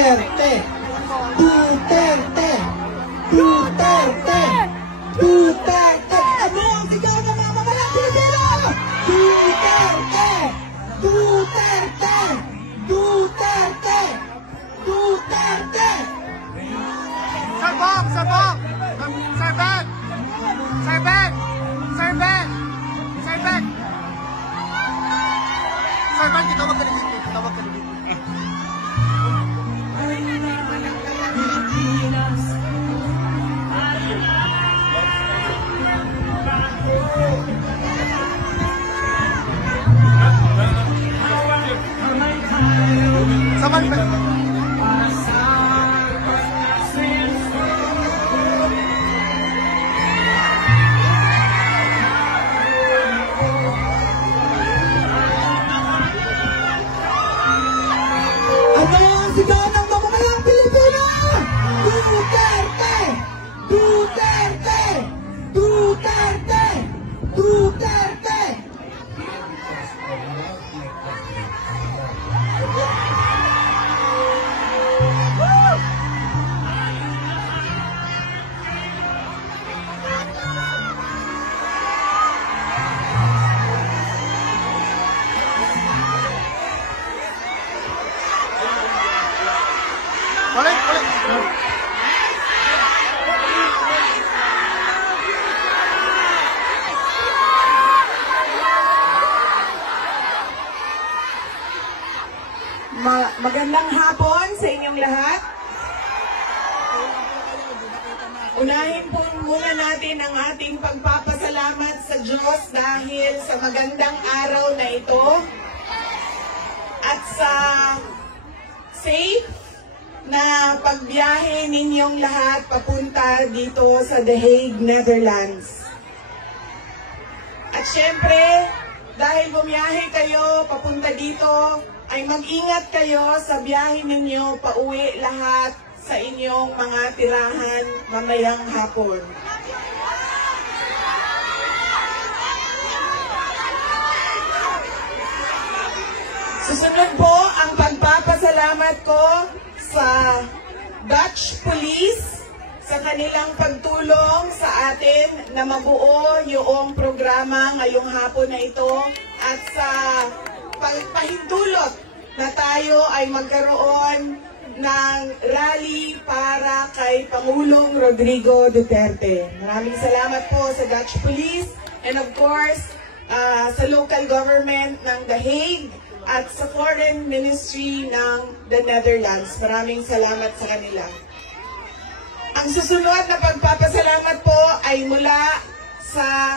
Duterte! Duterte! Duterte! Duterte! Ano ang sigaw ng mga mamamayang Pilipino? Duterte! Duterte! Duterte! Duterte! Sir Bob! Sir Bob! Sir Ben! Sir Ben! Sir Ben! Sir Ben! Sir Ben, kitawag ka na dito. Kitawag ka na dito. Saman ba? Sigaw ng mamamayang Pilipino! Duterte! Duterte! Duterte! Duterte! Ulit, ulit. Magandang hapon sa inyong lahat. Unahin po muna natin ang ating pagpapasalamat sa Diyos dahil sa magandang araw na ito at sa safe na pagbiyahe ninyong lahat papunta dito sa The Hague, Netherlands. At syempre, dahil bumiyahe kayo papunta dito, ay mag-ingat kayo sa biyahe ninyo pauwi lahat sa inyong mga tirahan mamayang hapon. Susunod po ang pagpapasalamat ko sa Dutch Police sa kanilang pagtulong sa atin na mabuo yung programa ngayong hapon na ito at sa pagpahintulot na tayo ay magkaroon ng rally para kay Pangulong Rodrigo Duterte. Maraming salamat po sa Dutch Police and of course sa local government ng The Hague at sa Foreign Ministry ng the Netherlands. Maraming salamat sa kanila. Ang susunod na pagpapasalamat po ay mula sa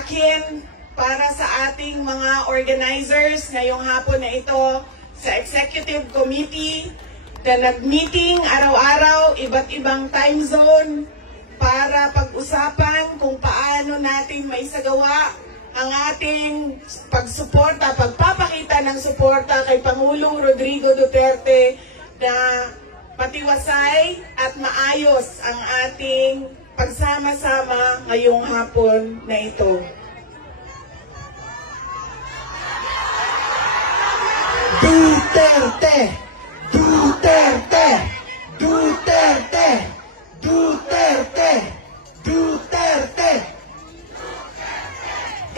akin para sa ating mga organizers ngayong hapon na ito sa Executive Committee na nag-meeting araw-araw, iba't ibang time zone para pag-usapan kung paano natin maisagawa ang ating pagsuporta, pagpapakita ng suporta kay Pangulong Rodrigo Duterte na patiwasay at maayos ang ating pagsama-sama ngayong hapon na ito. Duterte! Duterte! Duterte! Duterte! Duterte!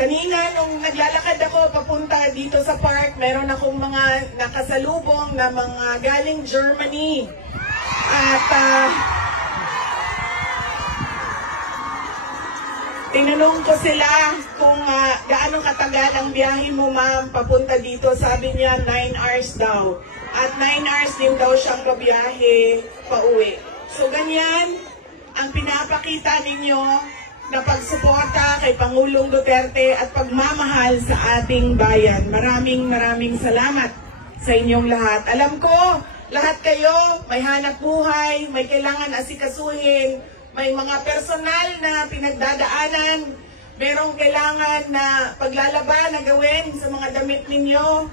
Kanina nung naglalakad ako papunta dito sa park, meron akong mga nakasalubong na mga galing Germany. At tinanong ko sila kung gaano katagal ang biyahe mo, ma'am, papunta dito. Sabi niya 9 hours daw. At 9 hours din daw siyang babiyahe pauwi. So ganyan ang pinapakita ninyo na pagsuporta kay Pangulong Duterte at pagmamahal sa ating bayan. Maraming salamat sa inyong lahat. Alam ko, lahat kayo may hanap buhay, may kailangan asikasuhin, may mga personal na pinagdadaanan, merong kailangan na paglalaban na gawin sa mga damit ninyo,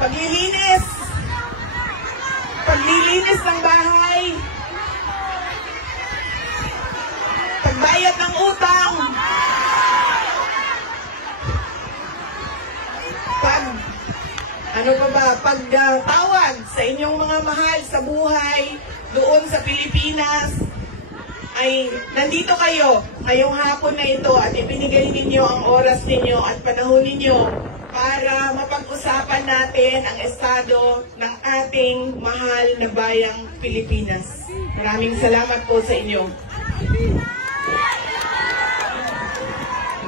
paglilinis ng bahay, pagbayad ng utang, pagtawag sa inyong mga mahal sa buhay doon sa Pilipinas, ay nandito kayo ngayong hapon na ito at ibinigay ninyo ang oras ninyo at panahon ninyo para mapag-usapan natin ang estado ng ating mahal na bayang Pilipinas. Maraming salamat po sa inyo.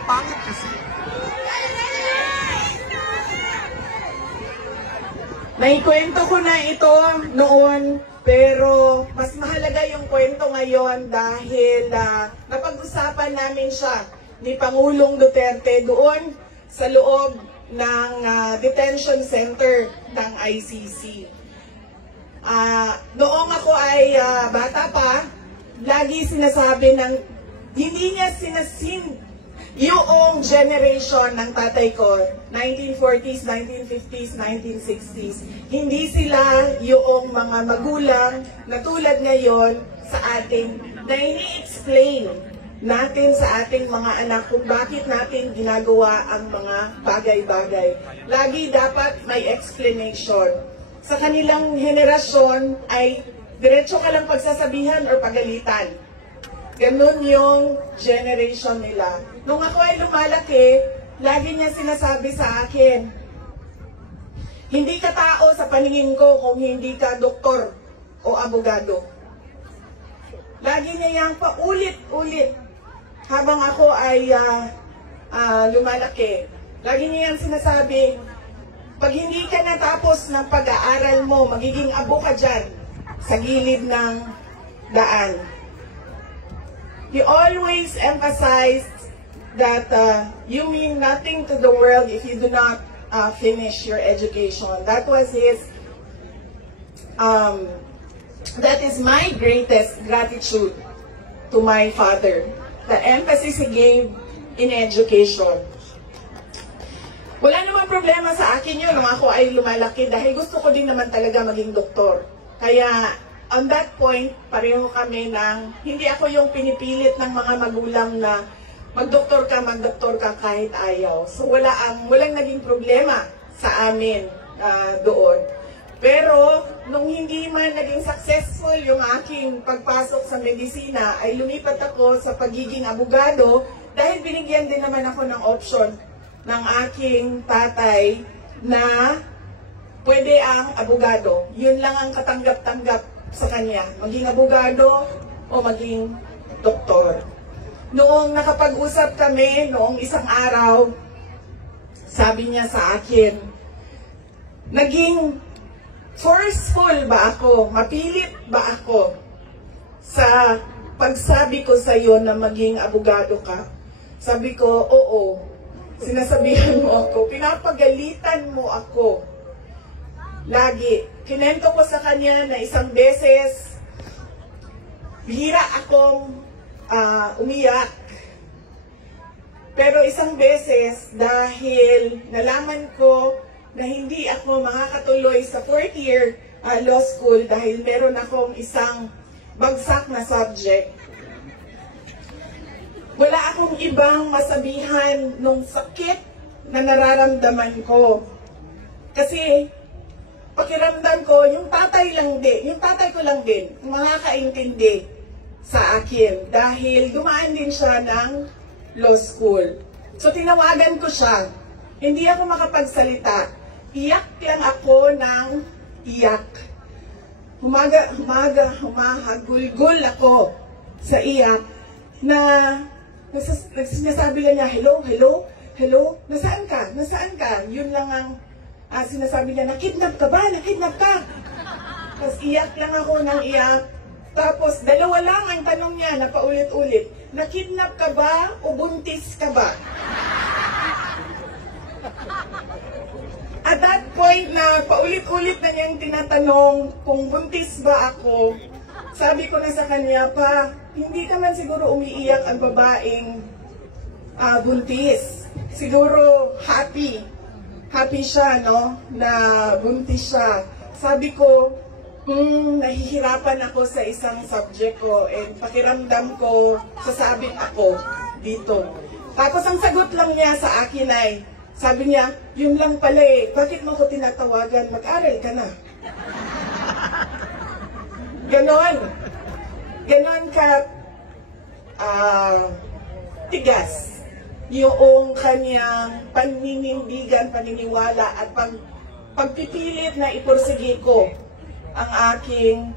Pangit kasi. Naikwento ko na ito noon, pero mas mahalaga yung kwento ngayon dahil napag-usapan namin siya ni Pangulong Duterte doon sa loob ng detention center ng ICC. Noong ako ay bata pa, lagi sinasabi ng hindi niya sinasin yung generation ng tatay ko, 1940s, 1950s, 1960s, hindi sila yung mga magulang na tulad ngayon sa ating, na ini-explain natin sa ating mga anak kung bakit natin ginagawa ang mga bagay-bagay. Lagi dapat may explanation. Sa kanilang henerasyon ay diretso ka lang pagsasabihan or pagalitan. Ganun yung generation nila. Nung ako ay lumalaki, lagi niya sinasabi sa akin, hindi ka tao sa paningin ko kung hindi ka doktor o abogado. Lagi niya yang paulit-ulit habang ako ay lumalaki. Lagi niya yang sinasabi, pag hindi ka natapos ng pag-aaral mo, magiging abo ka dyan sa gilid ng daan. He always emphasized that you mean nothing to the world if you do not finish your education. That was his, that is my greatest gratitude to my father. The emphasis he gave in education. Wala namang problema sa akin yun nung ako ay lumalaki dahil gusto ko din naman talaga maging doktor. Kaya on that point, pareho kami ng, hindi ako yung pinipilit ng mga magulang na magdoktor ka kahit ayaw. So walang naging problema sa amin doon. Pero nung hindi man naging successful yung aking pagpasok sa medisina, ay lumipat ako sa pagiging abogado dahil binigyan din naman ako ng option ng aking tatay na pwede ang abogado. Yun lang ang katanggap-tanggap sa kanya, maging abogado o maging doktor. Noong nakapag-usap kami, noong isang araw, sabi niya sa akin, naging forceful ba ako, mapilit ba ako sa pagsabi ko sa iyo na maging abogado ka? Sabi ko, oo. Sinasabihan mo ako, pinapagalitan mo ako. Lagi. Kinento ko sa kanya na isang beses, bihira akong umiyak. Pero isang beses, dahil nalaman ko na hindi ako makakatuloy sa 4th year law school dahil meron akong isang bagsak na subject. Wala akong ibang masabihan nung sakit na nararamdaman ko. Kasi pakiramdam ko, yung tatay ko lang din, makakaintindi sa akin dahil dumaan din siya ng law school. So tinawagan ko siya, hindi ako makapagsalita, iyak lang ako ng iyak. Humahagulgul ako sa iyak na sinasabi lang niya, hello, hello, hello, nasaan ka? Nasaan ka? Yun lang ang sinasabi niya, nakidnap ka ba? Nakidnap ka? Tapos iyak lang ako ng iyak. Tapos dalawa lang ang tanong niya na paulit-ulit, nakidnap ka ba o buntis ka ba? At that point na paulit-ulit na niyang tinatanong kung buntis ba ako, sabi ko na sa kanya, pa, hindi ka man siguro umiiyak ang babaeng buntis. Siguro happy siya, no, na buntis siya. Sabi ko, nahihirapan ako sa isang subject ko and pakiramdam ko, sasabit ako dito. Tapos ang sagot lang niya sa akin ay, sabi niya, yun lang pala eh, bakit mo ko tinatawagan, mag-aral ka na. Ganon. Ganon ka tigas yung kanyang paninindigan, paniniwala at pagpipilit na ipursige ko ang aking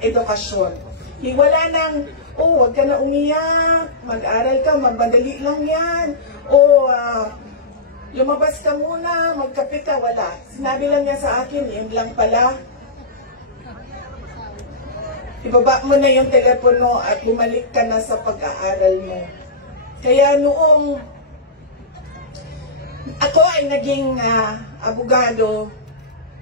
edukasyon. Wala nang, huwag ka na umiyak, mag-aral ka, madali lang yan, lumabas ka muna, magkape ka, wala. Sinabi lang niya sa akin, yun lang pala. Ibaba mo na yung telepono at bumalik ka na sa pag-aaral mo. Kaya noong ako ay naging abogado,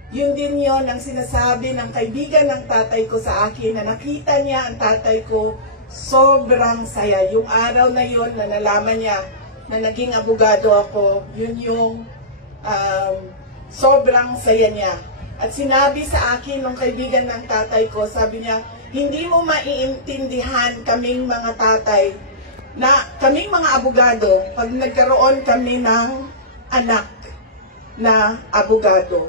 yun din yon ang sinasabi ng kaibigan ng tatay ko sa akin na nakita niya ang tatay ko sobrang saya. Yung araw na yon na nalaman niya na naging abogado ako, yun yung sobrang saya niya. At sinabi sa akin ng kaibigan ng tatay ko, sabi niya, hindi mo maiintindihan kaming mga tatay na kaming mga abogado pag nagkaroon kami ng anak na abogado.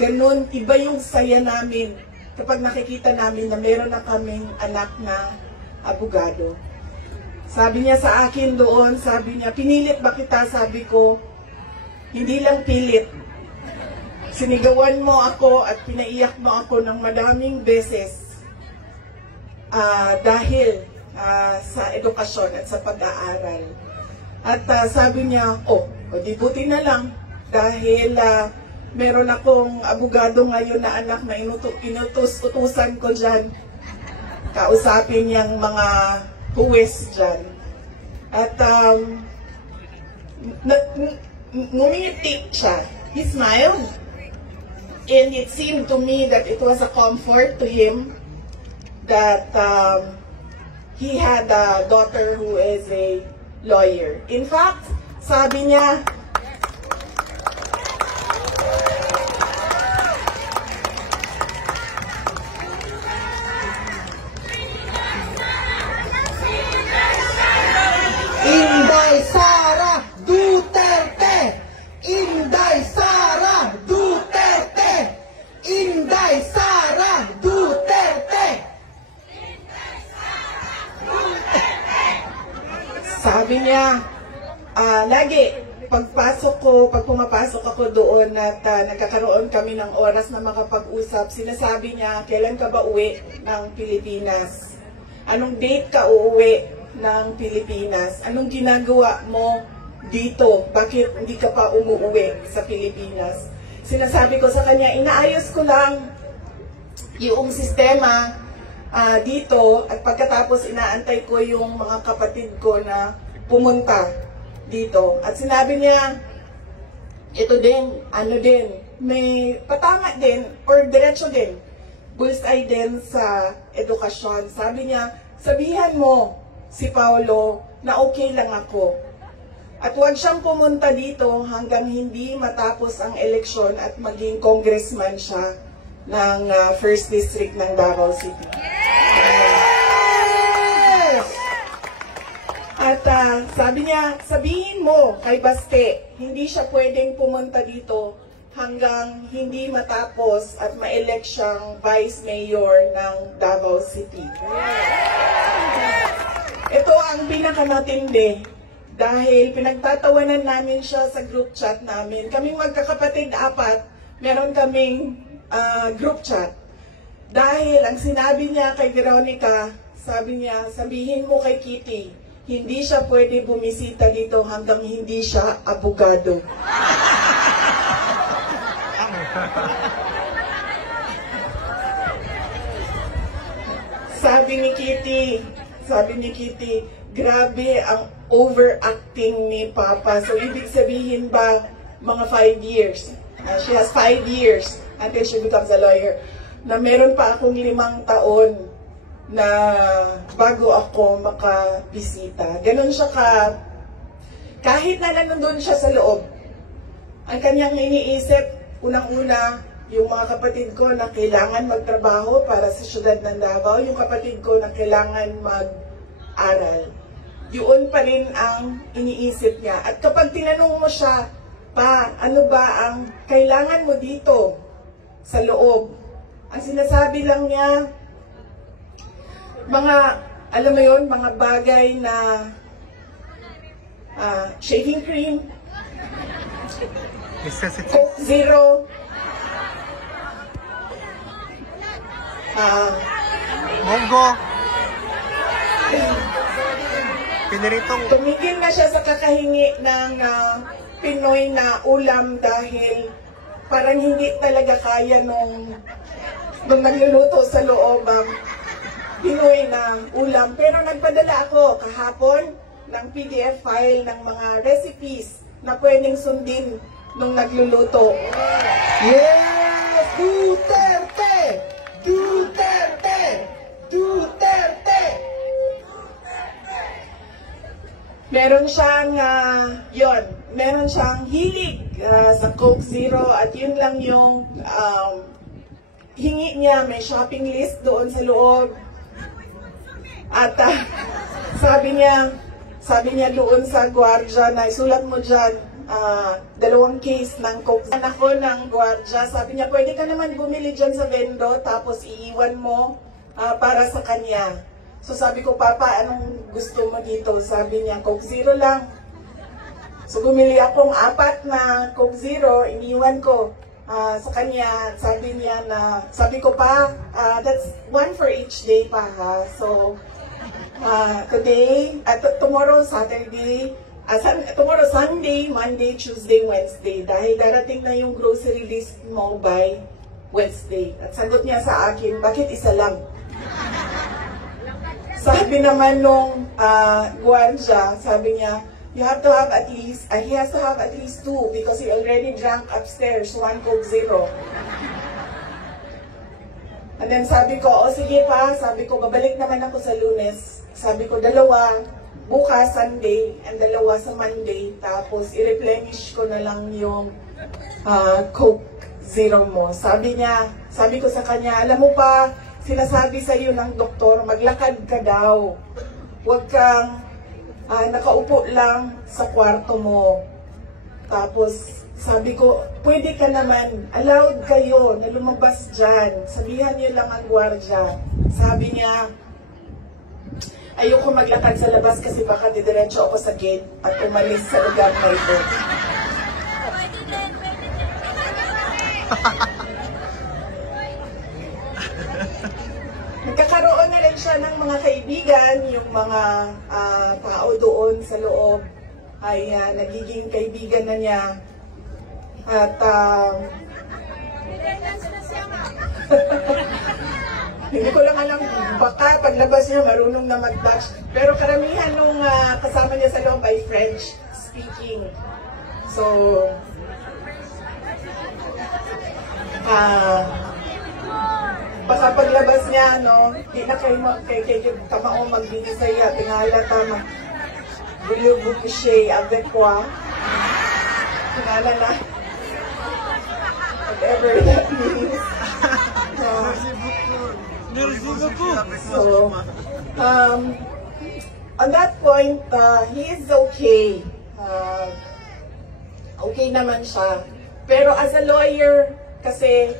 Ganun, iba yung saya namin kapag nakikita namin na meron na kaming anak na abogado. Sabi niya sa akin doon, sabi niya, pinilit ba kita? Sabi ko, hindi lang pilit. Sinigawan mo ako at pinaiyak mo ako ng madaming beses dahil sa edukasyon at sa pag-aaral. At sabi niya, di buti na lang dahil meron akong abogado ngayon na anak na inutos-utusan ko dyan. Kausapin niyang mga huwes dyan. At ngumiti siya. He smiled. And it seemed to me that it was a comfort to him that he had a daughter who is a lawyer. In fact, sabi niya, Inday Sara Duterte! Inday Sara Duterte! Inday Sara Duterte! sabi niya, lagi, pag pumapasok ako doon at nagkakaroon kami ng oras na makapag-usap, sinasabi niya, kailan ka ba uwi ng Pilipinas? Anong date ka uuwi ng Pilipinas? Anong ginagawa mo dito? Bakit hindi ka pa umuwi sa Pilipinas? Sinasabi ko sa kanya, inaayos ko lang yung sistema dito at pagkatapos inaantay ko yung mga kapatid ko na pumunta dito. At sinabi niya, ito din, may patama din or diretso din, bullseye din sa edukasyon. Sabi niya, sabihan mo si Paulo na okay lang ako. At huwag siyang pumunta dito hanggang hindi matapos ang eleksyon at maging congressman siya ng 1st District ng Davao City. Yes! At sabi niya, sabihin mo kay Baste, hindi siya pwedeng pumunta dito hanggang hindi matapos at ma-elect siyang Vice Mayor ng Davao City. Ito ang pinakamatindi dahil pinagtatawanan namin siya sa group chat namin. Kaming magkakapatid 4, meron kaming group chat. Dahil ang sinabi niya kay Veronica, sabi niya, sabihin mo kay Kitty, hindi siya pwede bumisita dito hanggang hindi siya abogado. Sabi ni Kitty, grabe ang overacting ni Papa. So, ibig sabihin ba, mga 5 years. She has 5 years until she becomes a lawyer. Na meron pa akong 5 taon na bago ako makabisita. Ganon siya kahit na nandun siya sa loob. Ang kanyang iniisip, unang-una, yung mga kapatid ko na kailangan magtrabaho para sa syudad ng Davao, yung kapatid ko na kailangan mag-aral. Yun pa rin ang iniisip niya. At kapag tinanong mo siya, pa, ano ba ang kailangan mo dito sa loob? Ang sinasabi lang niya, mga, alam mo yun, mga bagay na shaving cream, Necessity. Coke Zero, Monggo. Piniritong. tumigil na siya sa kakahingi ng Pinoy na ulam dahil parang hindi talaga kaya nung nagluluto sa loob ang Pinoy na ulam. Pero nagpadala ako kahapon ng PDF file ng mga recipes na pwedeng sundin nung nagluluto. Yes! Duterte! Duterte! Duterte! Meron siyang, meron siyang hilig sa Coke Zero at yun lang yung hingi niya. May shopping list doon sa loob. At sabi niya doon sa gwardiya na isulat mo dyan, 2 case ng Coke. Ako ng gwardiya, sabi niya, pwede ka naman bumili dyan sa vendo tapos iiwan mo para sa kanya. So sabi ko, Papa, anong gusto mo dito? Sabi niya, Coke Zero lang. So bumili akong 4 na Coke Zero, iniwan ko sa kanya. Sabi ko pa, that's 1 for each day pa ha. So today, tomorrow Saturday, tomorrow Sunday, Monday, Tuesday, Wednesday. Dahil darating na yung grocery list mo by Wednesday. At sagot niya sa akin, bakit isa lang? Sabi naman nung gwardiya, sabi niya, he has to have at least 2 because he already drank upstairs 1 Coke Zero. And then sabi ko, sige pa, sabi ko, babalik naman ako sa Lunes. Sabi ko, 2 bukas Sunday and 2 sa Monday. Tapos i-replenish ko na lang yung Coke Zero mo. Sabi ko sa kanya, alam mo pa, sinasabi sa iyo ng doktor, maglakad ka daw. Huwag kang nakaupo lang sa kwarto mo. Tapos sabi ko, pwede ka naman, allowed kayo na lumabas dyan. Sabihan niyo lang ang gwardiya. Sabi niya, ayoko maglakad sa labas kasi baka didiretso ako sa gate at umalis sa lugar na ito. Nagkakaroon na rin siya ng mga kaibigan, yung mga tao doon sa loob ay nagiging kaibigan na niya. At hindi ko lang alam, baka paglabas niya marunong na mag-Dutch. Pero karamihan nung kasama niya sa loob ay French speaking. So, baka paglabas niya, no, di na kayo tamao magbinisaya, tingala tama. Voulez-vous coucher avec quoi? Tingala na. Whatever that means. So, on that point, he is okay. Okay naman siya. Pero as a lawyer, kasi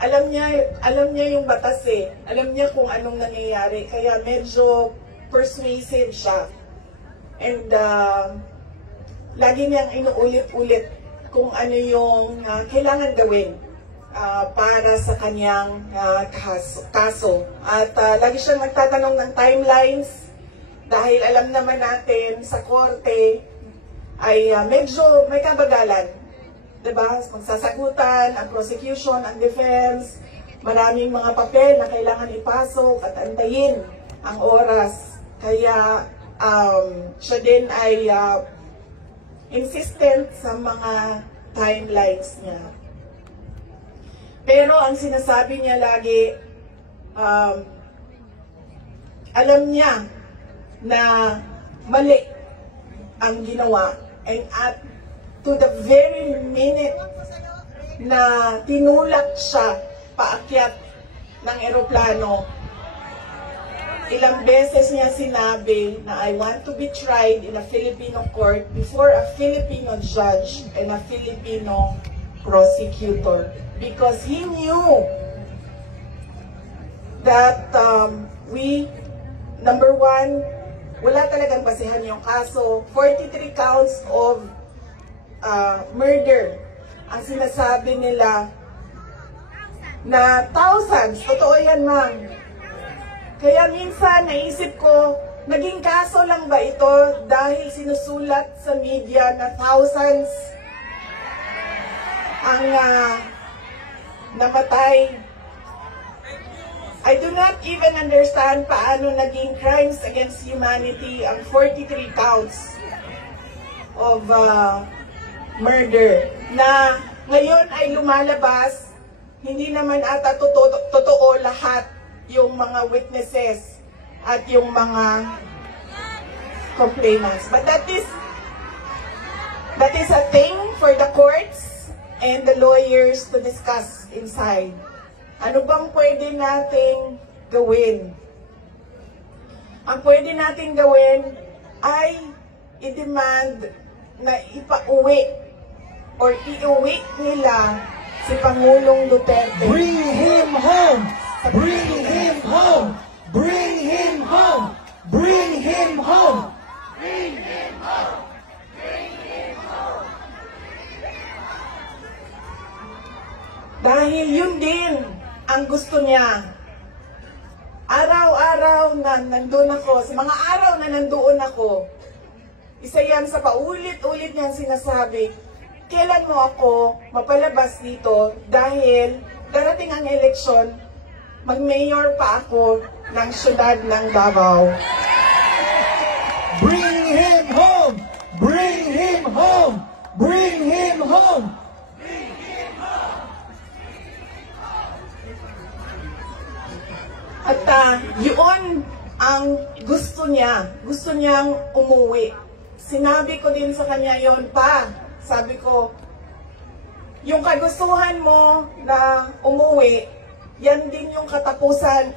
alam niya yung batas eh. Alam niya kung anong nangyayari. Kaya medyo persuasive siya. And lagi niyang inuulit-ulit kung ano yung kailangan gawin para sa kanyang kaso. At lagi siyang nagtatanong ng timelines dahil alam naman natin sa korte ay medyo may kabagalan. Diba? Magsasagutan, ang prosecution, ang defense, maraming mga papel na kailangan ipasok at antayin ang oras. Kaya siya din ay insistent sa mga timelines niya. Pero ang sinasabi niya lagi, alam niya na mali ang ginawa. And at to the very minute na tinulak siya paakyat ng eroplano, ilang beses niya sinabi na I want to be tried in a Filipino court before a Filipino judge and a Filipino prosecutor. Because he knew that number one, wala talagang basihan yung kaso. 43 counts of murder ang sinasabi nila na thousands. Totoo yan, ma'am. Kaya minsan naisip ko, naging kaso lang ba ito dahil sinusulat sa media na thousands ang namatay? I do not even understand paano naging crimes against humanity ang 43 counts of murder na ngayon ay lumalabas. Hindi naman ata totoo lahat yung mga witnesses at yung mga complainants. But that is a thing for the courts and the lawyers to discuss inside. Ano bang pwede nating gawin? Ang pwede nating gawin ay i-demand na ipauwi or iuwi nila si Pangulong Duterte. Bring him home! Bring him home! Bring him home! Bring him home! Bring him home! Bring him home! Dahil yun din ang gusto niya. Araw-araw na nandun ako, sa mga araw na nandoon ako, isa yan sa paulit-ulit niyang sinasabi, kailan mo ako mapalabas dito dahil darating ang eleksyon, mag-mayor pa ako ng syudad ng Davao. Bring him home! Bring him home! Bring him home! At yun ang gusto niya. Gusto niyang umuwi. Sinabi ko din sa kanya yon pa. Sabi ko, yung kagustuhan mo na umuwi, yan din yung katapusan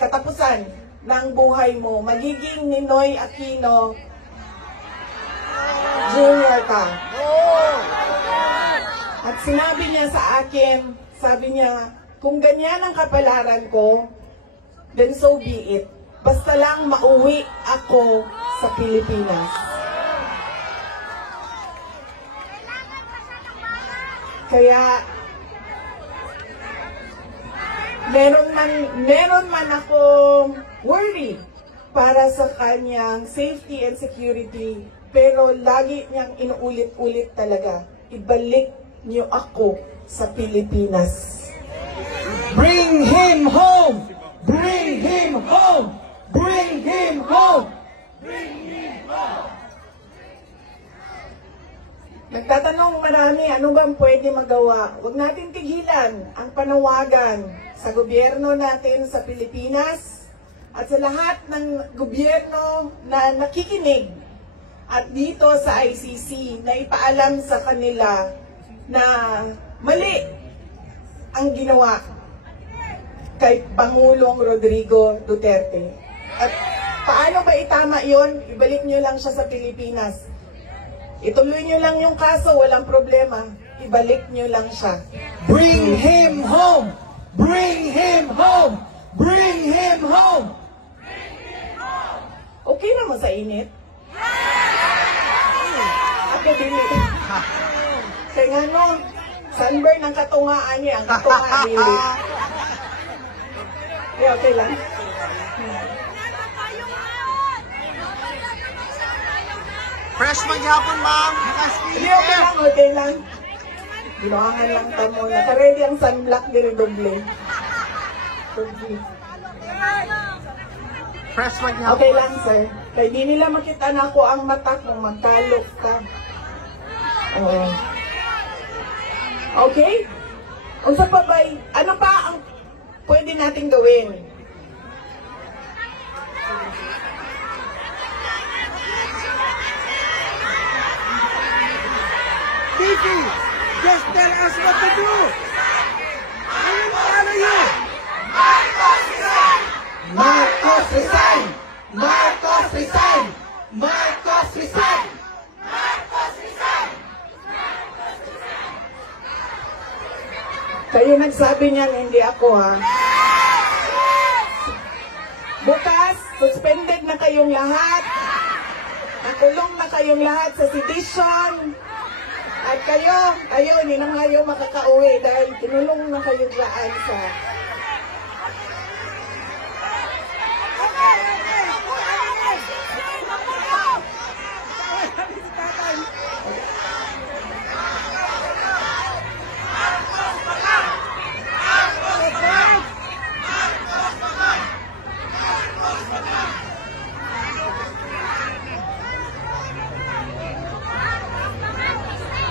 ng buhay mo. Magiging Ninoy Aquino Jr. ka. At sinabi niya sa akin, sabi niya, kung ganyan ang kapalaran ko, then so be it. Basta lang mauwi ako sa Pilipinas. Kaya, meron man akong worry para sa kanyang safety and security, pero lagi niyang inuulit-ulit talaga, ibalik niyo ako sa Pilipinas. Bring him home! Bring him home! Bring him home! Bring him home! Nagtatanong marami, ano bang pwede magawa? Huwag natin tigilan ang panawagan sa gobyerno natin sa Pilipinas at sa lahat ng gobyerno na nakikinig at dito sa ICC na ipaalam sa kanila na mali ang ginawa kay Pangulong Rodrigo Duterte. At paano ba itama yon? Ibalik nyo lang siya sa Pilipinas. Ituloy nyo lang yung kaso, walang problema. Ibalik nyo lang siya. Bring him home! Bring him home! Bring him home! Okay naman sa init? Ako dili. Kaya nga no, sunburn ang katungaan niya, ang katungaan dili. Okay lang. Fresh maghapon, ma'am. Hindi, okay lang. Ginawangan lang tamo. Naka-ready ang sunblock din doble. Fresh maghapon. Okay lang, sir. Kaya di nila makita na ako ang mata kung magkalok ka. Okay? Unsa pa ba? Ano pa ang pwede nating gawin? Kiki, just tell us what to do. We will follow you. Marcos resign! Marcos resign! Marcos resign! Marcos resign! Marcos resign! Kayo nagsabi niyan, hindi ako ha. kayong lahat. Nakulong na kayong lahat sa sedition. At kayo, hindi na kayo makakauwi dahil kinulong na kayo dyan sa...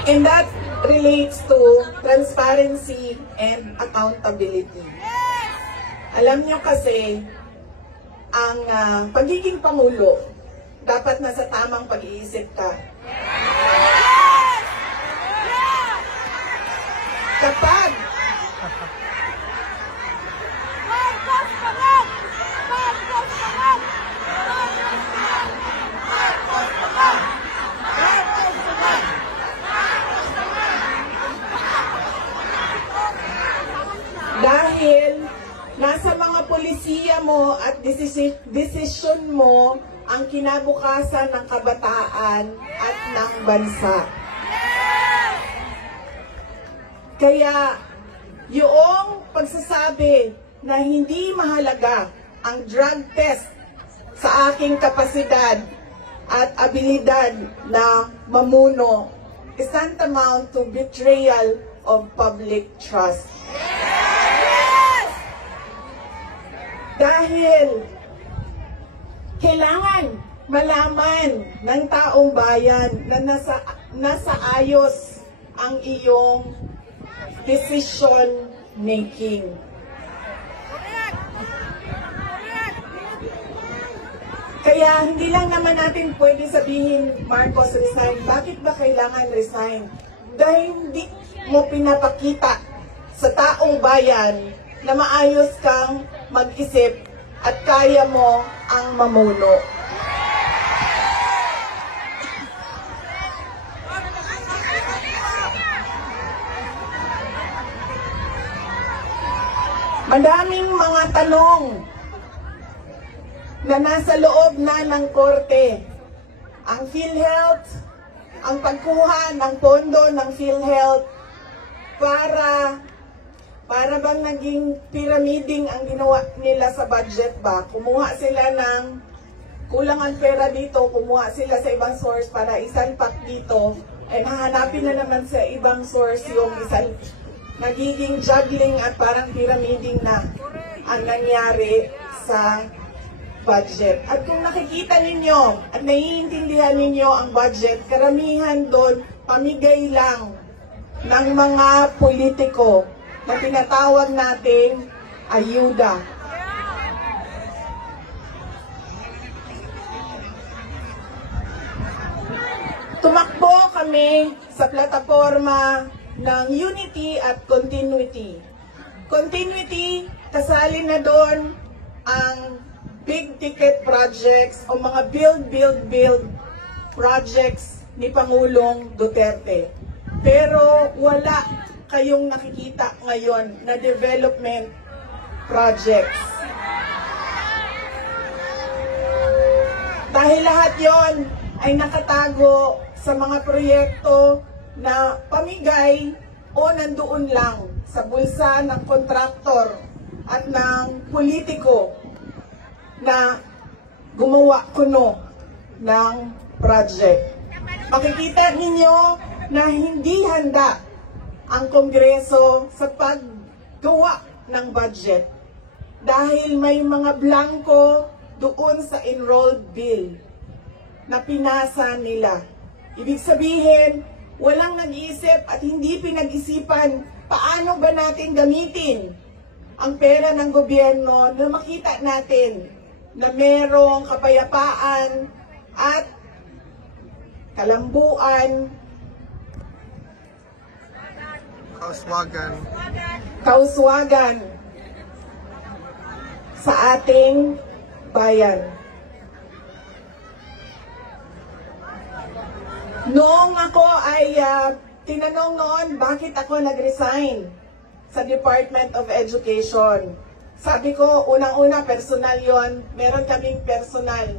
And that relates to transparency and accountability. Alam nyo kasi, ang pagiging Pangulo, dapat nasa tamang pag-iisip ka. Kapag dahil nasa mga polisiya mo at desisyon mo ang kinabukasan ng kabataan at ng bansa. Kaya yung pagsasabi na hindi mahalaga ang drug test sa aking kapasidad at abilidad na mamuno is tantamount to betrayal of public trust. Dahil kailangan malaman ng taong bayan na nasa ayos ang iyong decision making. Kaya hindi lang naman natin pwede sabihin, Marcos, resign. Bakit ba kailangan resign? Dahil hindi mo pinapakita sa taong bayan na maayos kang mag-isip at kaya mo ang mamuno. Madaming mga tanong na nasa loob na ng korte. Ang PhilHealth, ang pagkuha ng pondo ng PhilHealth para bang naging pyramiding ang ginawa nila sa budget ba? Kumuha sila ng kulang ang pera dito, kumuha sila sa ibang source para isalpak dito, and hahanapin na naman sa ibang source yung isang nagiging juggling at parang pyramiding na ang nangyari sa budget. At kung nakikita ninyo at naiintindihan ninyo ang budget, karamihan doon pamigay lang ng mga politiko na tinatawag nating ayuda. Tumakbo kami sa plataforma ng unity at continuity. Continuity, kasali na doon ang big ticket projects o mga build projects ni Pangulong Duterte. Pero wala kayong nakikita ngayon na development projects. Dahil lahat yon ay nakatago sa mga proyekto na pamigay o nandoon lang sa bulsa ng kontraktor at ng politiko na gumawa kuno ng project. Makikita ninyo na hindi handa ang Kongreso sa paggawa ng budget dahil may mga blanco doon sa enrolled bill na pinasa nila. Ibig sabihin, walang nag-iisip at hindi pinag-isipan paano ba natin gamitin ang pera ng gobyerno na makita natin na merong kapayapaan at kalambuan, kauswagan sa ating bayan. Noong ako ay tinanong noon bakit ako nag-resign sa Department of Education. Sabi ko, unang-una, personal yon. Meron kaming personal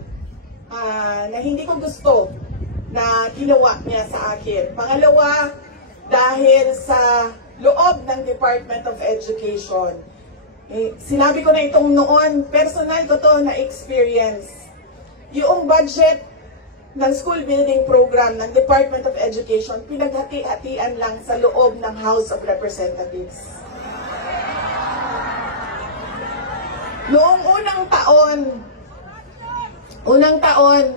na hindi ko gusto na ginawa niya sa akin. Pangalawa, dahil sa loob ng Department of Education. Sinabi ko na itong noon, personal ko to na experience. Yung budget ng school building program ng Department of Education, pinaghati-hatian lang sa loob ng House of Representatives. Noong unang taon,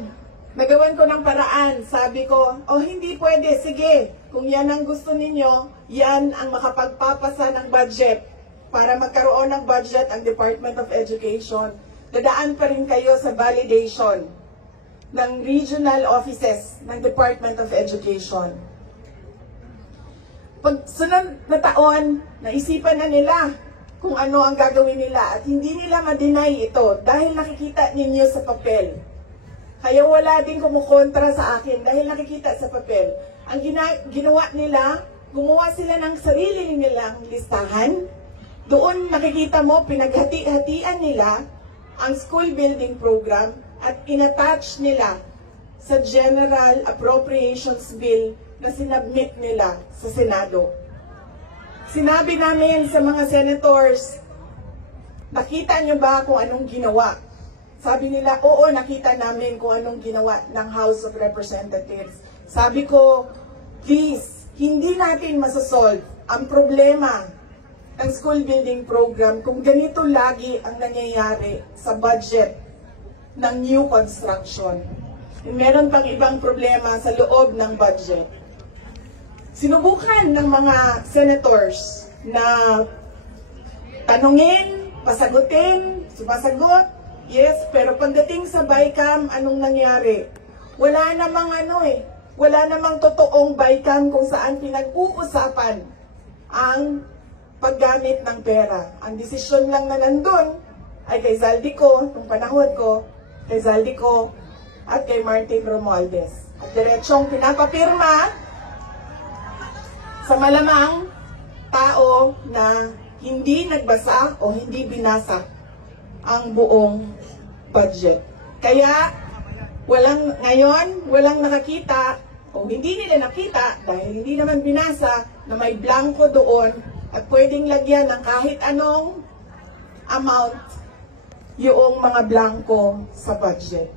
nagawan ko ng paraan. Sabi ko, hindi pwede, sige, kung yan ang gusto ninyo, yan ang makapagpapasa ng budget. Para magkaroon ng budget ang Department of Education, dadaan pa rin kayo sa validation ng regional offices ng Department of Education. Pag sunod na taon, naisipan na nila kung ano ang gagawin nila at hindi nila ma-deny ito dahil nakikita ninyo sa papel. Kaya wala din kumukontra sa akin dahil nakikita sa papel. Ang ginawa nila, gumawa sila ng sarili nilang listahan. Doon nakikita mo, pinaghati-hatian nila ang school building program at inattach nila sa General Appropriations Bill na sinabmit nila sa Senado. Sinabi namin sa mga senators, nakita nyo ba kung anong ginawa? Sabi nila, oo, nakita namin kung anong ginawa ng House of Representatives. Sabi ko, please, hindi natin masasolve ang problema ng school building program kung ganito lagi ang nangyayari sa budget ng new construction. Meron pang ibang problema sa loob ng budget. Sinubukan ng mga senators na tanungin, pasagutin, sumasagot, yes, pero pagdating sa BICAM, anong nangyari? Wala namang totoong BICAM kung saan pinag-uusapan ang paggamit ng pera. Ang desisyon lang na nandun ay kay Zaldico, nung panahon ko, kay Zaldico at kay Martin Romualdez. At diretsong pinapapirma sa malamang tao na hindi nagbasa o hindi binasa ang buong budget. Kaya walang nakakita o hindi nila nakita dahil hindi naman binasa na may blanco doon at pwedeng lagyan ng kahit anong amount yung mga blanco sa budget.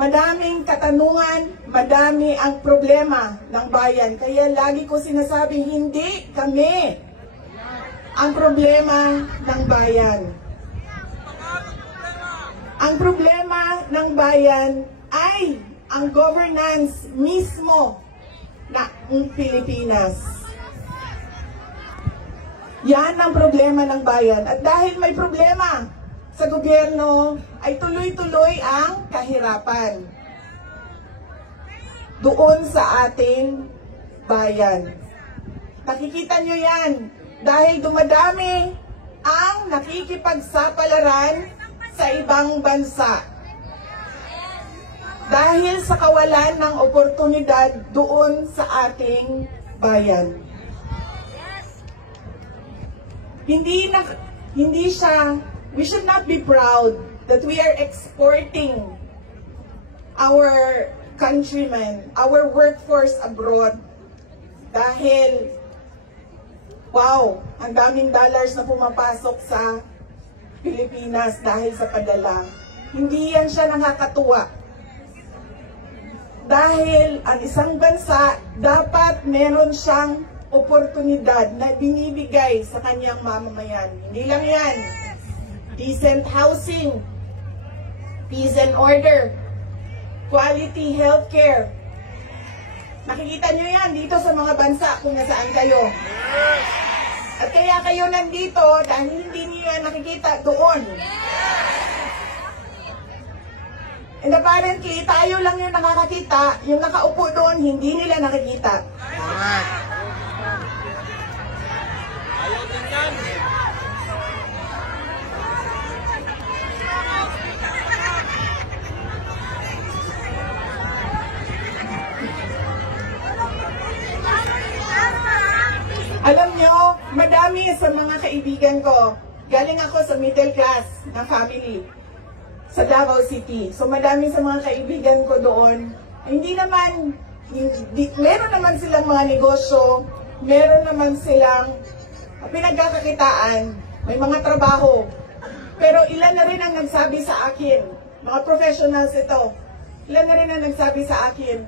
Madaming katanungan, madami ang problema ng bayan. Kaya lagi ko sinasabi, hindi kami ang problema ng bayan. Ang problema ng bayan ay ang governance mismo ng Pilipinas. Yan ang problema ng bayan. At dahil may problema sa gobyerno, ay tuloy-tuloy ang kahirapan doon sa ating bayan. Nakikita nyo yan dahil dumadami ang nakikipagsapalaran sa ibang bansa. Dahil sa kawalan ng oportunidad doon sa ating bayan. We should not be proud that we are exporting our countrymen, our workforce abroad dahil, wow, ang daming dollars na pumapasok sa Pilipinas dahil sa padala. Hindi yan siya nakakatuwa. Dahil ang isang bansa, dapat meron siyang oportunidad na binibigay sa kanyang mamamayan. Hindi lang yan. Decent housing, peace and order, quality healthcare. Nakikita nyo yan dito sa mga bansa kung nasaan kayo. At kaya kayo nandito dahil hindi niyo yan nakikita doon. And apparently, tayo lang yung nakakakita, yung nakaupo doon, hindi nila nakikita. Ayaw din yan. Alam nyo, madami sa mga kaibigan ko, galing ako sa middle class na family. sa Davao City. So madami sa mga kaibigan ko doon, hindi naman, meron naman silang mga negosyo, meron naman silang pinagkakakitaan, may mga trabaho. Pero ilan na rin ang nagsabi sa akin, mga professionals ito, ilan na rin ang nagsabi sa akin,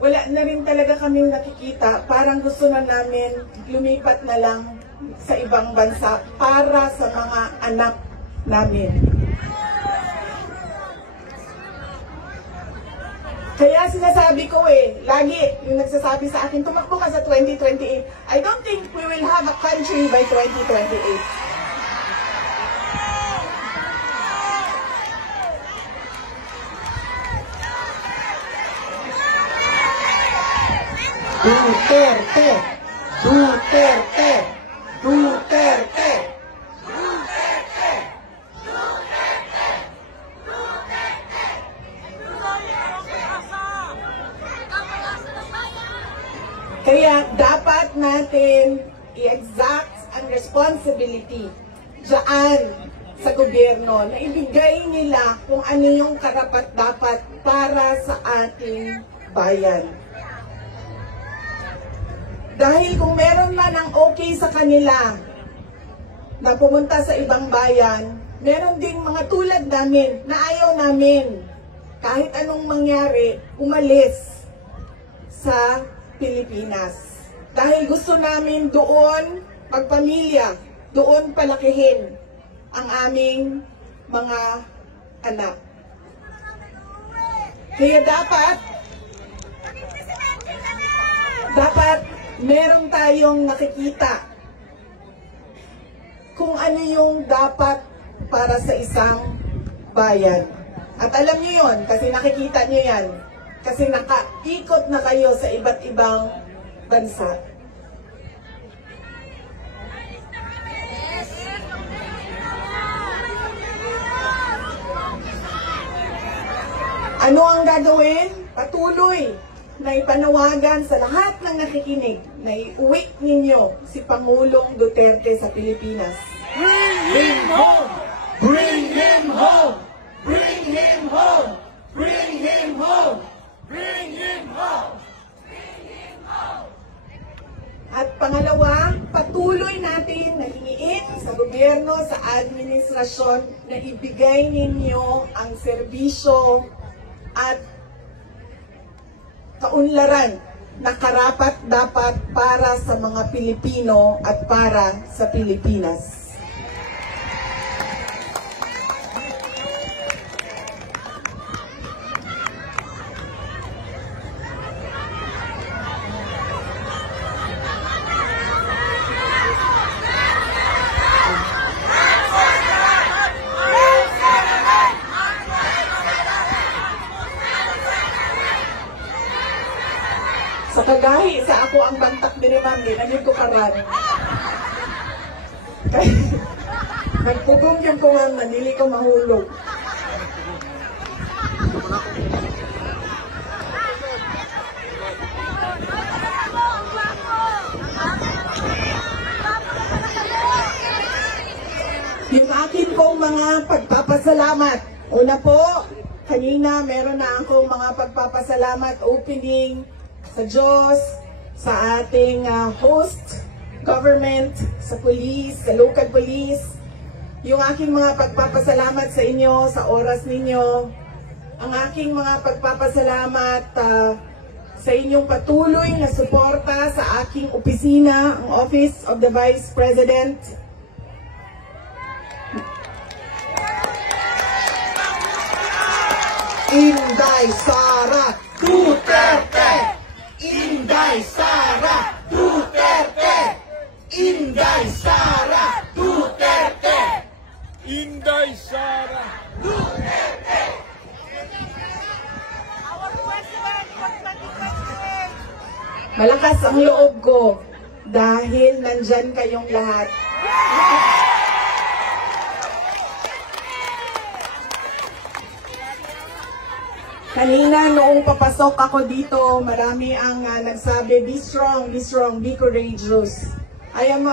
wala na rin talaga kaming nakikita, parang gusto na namin lumipat na lang sa ibang bansa para sa mga anak namin. Kaya sinasabi ko lagi yung nagsasabi sa akin, tumakbo ka sa 2028. I don't think we will have a country by 2028. Duterte! Duterte! Duterte! Kaya dapat natin i-exact ang responsibility diyan sa gobyerno na ibigay nila kung ano yung karapat-dapat para sa ating bayan. Dahil kung meron man ang okay sa kanila na pumunta sa ibang bayan, meron ding mga tulad namin na ayaw namin kahit anong mangyari umalis sa Pilipinas. Dahil gusto namin doon magpamilya, doon palakihin ang aming mga anak. Kaya dapat meron tayong nakikita kung ano yung dapat para sa isang bayan. At alam niyo yon kasi nakikita niyo yan. Kasi nakaikot na kayo sa iba't ibang bansa. Ano ang gagawin? Patuloy na ipanawagan sa lahat ng nakikinig na iuwi ninyo si Pangulong Duterte sa Pilipinas. Bring him home! Bring him home! Bring him home! Bring him home! Bring him home! Bring him home! At pangalawa, patuloy natin na hingiin sa gobyerno, sa administrasyon na ibigay ninyo ang serbisyo at kaunlaran na karapat-dapat para sa mga Pilipino at para sa Pilipinas. Sa kagahi, sa ako ang bantak din naman, naging ko karan. Nagpugong yung kumang, nandili ko mahulog. Yung akin pong mga pagpapasalamat. Una po, kanina meron na akong mga pagpapasalamat opening sa Diyos, sa ating host government, sa police, sa local police. Yung aking mga pagpapasalamat sa inyo, sa oras ninyo. Ang aking mga pagpapasalamat sa inyong patuloy na suporta sa aking opisina, ang Office of the Vice President. Inday Sara Duterte! Inday Sara Duterte! Inday Sara Duterte! Inday Sara Duterte! Malakas ang loob ko dahil nandyan kayong lahat. Kanina noong papasok ako dito, marami ang nagsabi, be strong, be courageous. I am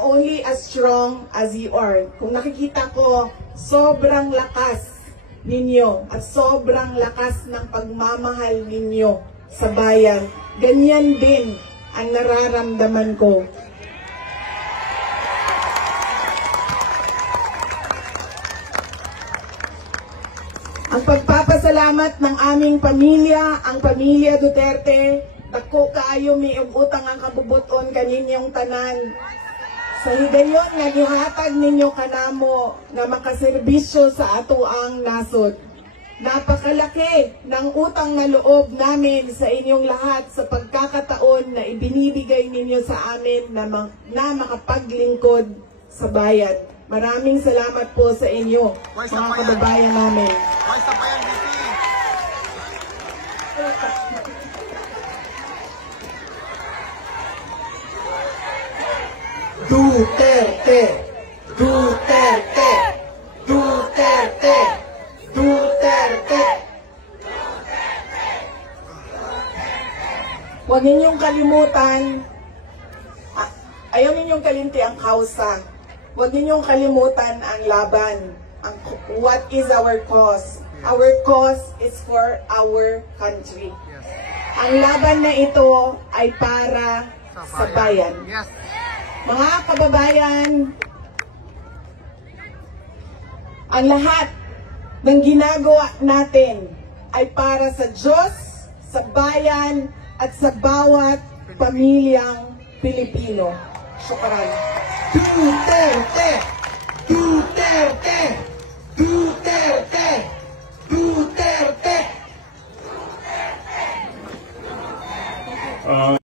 only as strong as you are. Kung nakikita ko, sobrang lakas ninyo at sobrang lakas ng pagmamahal ninyo sa bayan. Ganyan din ang nararamdaman ko. Ang pagpapasalamat ng aming pamilya, ang pamilya Duterte, dako kaayo miugutang ang kabubuton kaninyong tanan. Sa higayon nga gihatag ninyo kanamo na makaserbisyo sa atoang nasod. Napakalaki ng utang na loob namin sa inyong lahat sa pagkakataon na ibinibigay ninyo sa amin na makapaglingkod sa bayan. Maraming salamat po sa inyo, mga kababayan namin. Why sa Bayan BP? Duterte! Duterte! Duterte! Duterte! Huwag ninyong kalimutan, ayaw ninyong kalinti ang kausa. Huwag ninyong kalimutan ang laban. What is our cause? Our cause is for our country. Yes. Ang laban na ito ay para sa bayan. Yes. Mga kababayan, ang lahat ng ginagawa natin ay para sa Diyos, sa bayan, at sa bawat pamilyang Pilipino. Syukran. Duterte! Duterte! Duterte!